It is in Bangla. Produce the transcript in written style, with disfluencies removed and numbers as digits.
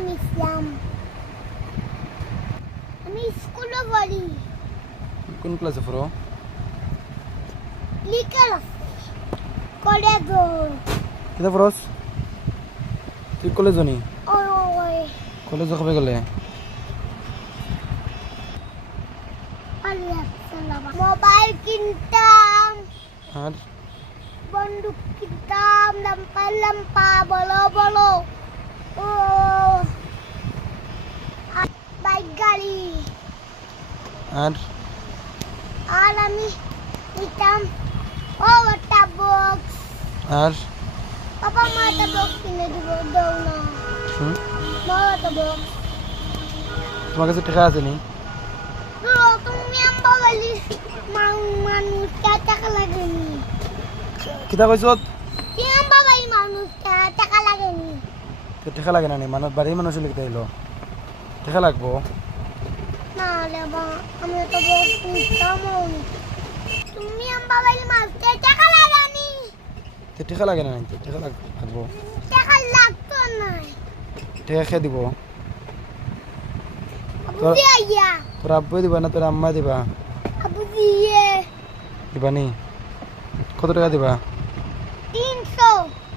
নাম ইসলাম। আমি স্কুলে পড়ি। কোন ক্লাসে পড়ো? Liquor college. কিতা পড়স? তুই কলেজ নি? ওই কলেজে কবে গেলে? মোবাইল কিনতাম, আর বন্দুক কিনতাম, লাম্পা লাম্পা বলো বলো, ও বাইক গাড়ি। আর আর আমি নিতাম ও একটা বক্স। আর বাবা মা একটা বক্স কিনে দিব, দাও না হুম, মা একটা বক্স। তোমার কাছে টাকা আছে নি? তুমি আম্বা বলি মানুষ টাকা লাগেনি। কিতা কইছ? তুমি আম্বা বলি মানুষ টাকা লাগেনি। টাকা লাগে না নি? মানুষ বাড়ির মানুষ হলে কিতা হইলো? টাকা লাগবো। না লেবা আমি তো বক্স নিতাম। তুমি আম্বা বলি মানুষ টাকা লাগেনি। টাকা লাগে না নি? টাকা লাগবো। টাকা লাগতো না। টাকা খেয়ে দিব? আবু দিয়ে তোর আব্বু দিবা না তোর আম্মা দিবা? আবু দিয়ে দিবা নি? কত টাকা দিবা?